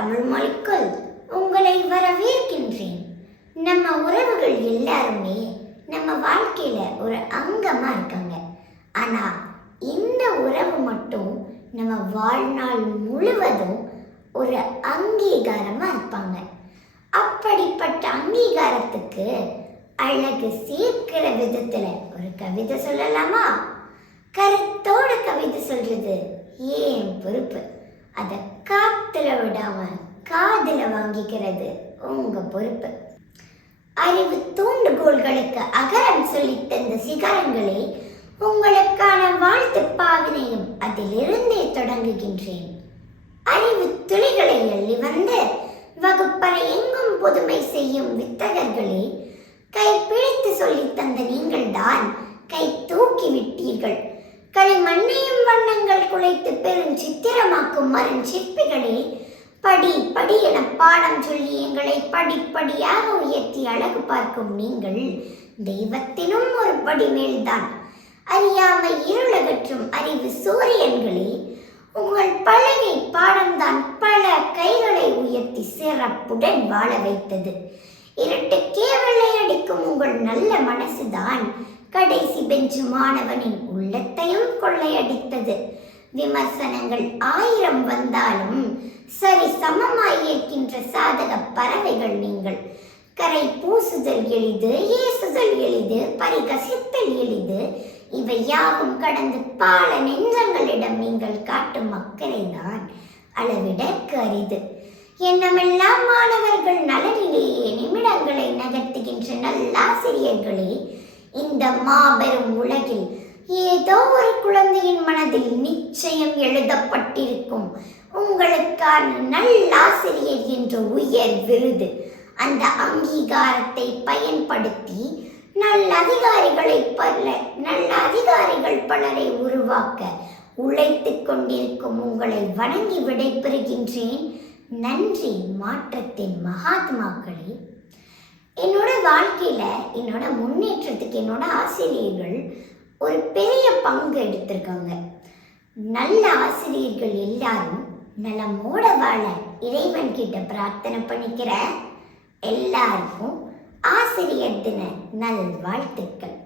தமிழ் மொழிக்குள் உங்களை வரவேற்கின்றேன். நம்ம உறவுகள் எல்லாருமே நம்ம வாழ்க்கையில ஒரு அங்கமா இருக்காங்க. ஆனா இந்த உறவு மட்டும் நம்ம வாழ்நாள் முழுவதும் ஒரு அங்கீகாரமா இருப்பாங்க. அப்படிப்பட்ட அங்கீகாரத்துக்கு அழகு சேர்க்கிற விதத்துல ஒரு கவிதை சொல்லலாமா? கருத்தோட கவிதை சொல்றது ஏன் பொறுப்பு. அதை காத்துல விடாம காதுல வாங்கிக்கிறது உங்க பொறுப்பு. அறிவு தூண்டுகோள்களுக்கு அகரம் சொல்லி தந்த சிகரங்களே, உங்களுக்கான வாழ்த்து பாவினையும் அதிலிருந்தே தொடங்குகின்றேன். அறிவு துளிகளை அள்ளி வந்து வகுப்பறை எங்கும் புதுமை செய்யும் வித்தகர்களே, கை பிடித்து சொல்லி தந்த நீங்கள் தான் கை தூக்கி விட்டீர்கள். களிமண்ணையும் வண்ணங்கள் குலைத்து பெரும் சித்திரமாக்கும் மரண் சிற்பிகளே, படி படி என பாடம் சொல்லி எங்களை படிப்படியாக உயர்த்தி அழகு பார்க்கும் நீங்கள் தெய்வத்தினும் ஒரு படி மேல்தான். அறியாமை இருளகற்றும் அறிவு சூரியன்களே, உங்கள் பழகை பாடம்தான் பல கைகளை உயர்த்தி சிறப்புடன் வாழ வைத்தது. இருட்டுக்கே வெள்ளையடிக்கும் உங்கள் நல்ல மனசுதான் கடைசி பெஞ்சு மாணவனின் உள்ளத்தையும் கொள்ளையடித்தது. விமர்சனங்கள் 1000 வந்தாலும் சரி சமமாய் இருக்கின்ற சாதக பறவைகள் நீங்கள். கரை பூசுதல் எளிது, ஏசுதல் எளிது, பரிகசித்தல் எளிது, இவை யாவும் கடந்து பால நெஞ்சங்களிடம் நீங்கள் காட்டும் அக்கறைதான் அளவிடற்கு அரிது. எண்ணமெல்லாம் மாணவர்கள் நலனிலேயே நிமிடங்களை நகர்த்துகின்ற நல்லாசிரியர்களே, இந்த மாபெரும் உலகில் ஏதோ ஒரு குழந்தையின் மனதில் நிச்சயம் எழுதப்பட்டிருக்கும் உங்களுக்கான நல்லாசிரியர் என்ற உயர் விருது. அந்த அங்கீகாரத்தை பயன்படுத்தி நல்ல அதிகாரிகள் பலரை உருவாக்க உழைத்து கொண்டிருக்கும் உங்களை வணங்கி விடைபெறுகின்றேன். நன்றி மாற்றத்தின் மகாத்மாக்களே. என்னோட வாழ்க்கையில என்னோட முன்னேற்றத்துக்கு என்னோட ஆசிரியர்கள் ஒரு பெரிய பங்கு எடுத்திருக்காங்க. நல்ல ஆசிரியர்கள் எல்லாரும் நலமோட வாழ இறைவன் கிட்ட பிரார்த்தனை பண்ணிக்கிற எல்லாருக்கும் ஆசிரியர் தின நல்வாழ்த்துக்கள்.